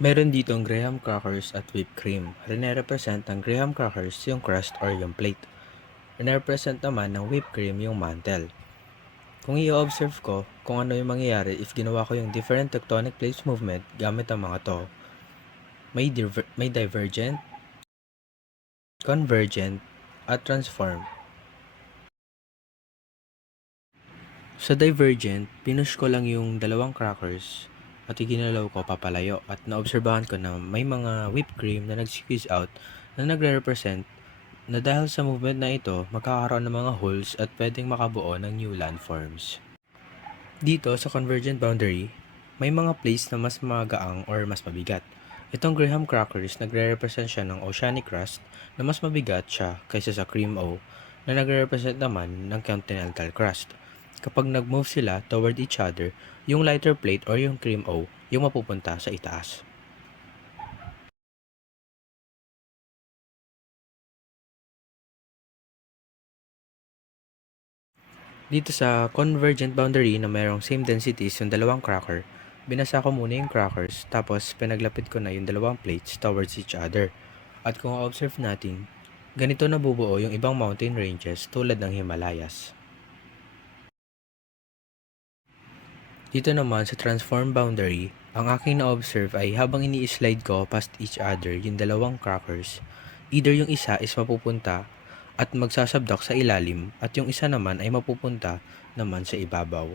Meron ditong graham crackers at whipped cream. Rine-represent ng graham crackers yung crust or yung plate. Rine-represent naman ng whipped cream yung mantle. Kung i-observe ko kung ano yung mangyayari if ginawa ko yung different tectonic plates movement gamit ang mga to, may divergent, convergent, at transform. Sa divergent, pinush ko lang yung dalawang crackers at iginalaw ko papalayo at naobserbahan ko na may mga whipped cream na nag-squeeze out na nagre-represent na dahil sa movement na ito, magkakaroon ng mga holes at pwedeng makabuo ng new landforms. Dito sa convergent boundary, may mga plates na mas magaang or mas mabigat. Itong graham crackers nagre-represent siya ng oceanic crust na mas mabigat siya kaysa sa cream O na nagre-represent naman ng continental crust. Kapag nag-move sila toward each other, yung lighter plate or yung cream O yung mapupunta sa itaas. Dito sa convergent boundary na mayroong same densities yung dalawang cracker, binasa ko muna yung crackers tapos pinaglapit ko na yung dalawang plates towards each other. At kung observe natin, ganito nabubuo yung ibang mountain ranges tulad ng Himalayas. Dito naman sa transform boundary, ang aking na-observe ay habang ini-slide ko past each other yung dalawang crackers, either yung isa is mapupunta at magsasabdak sa ilalim at yung isa naman ay mapupunta naman sa ibabaw.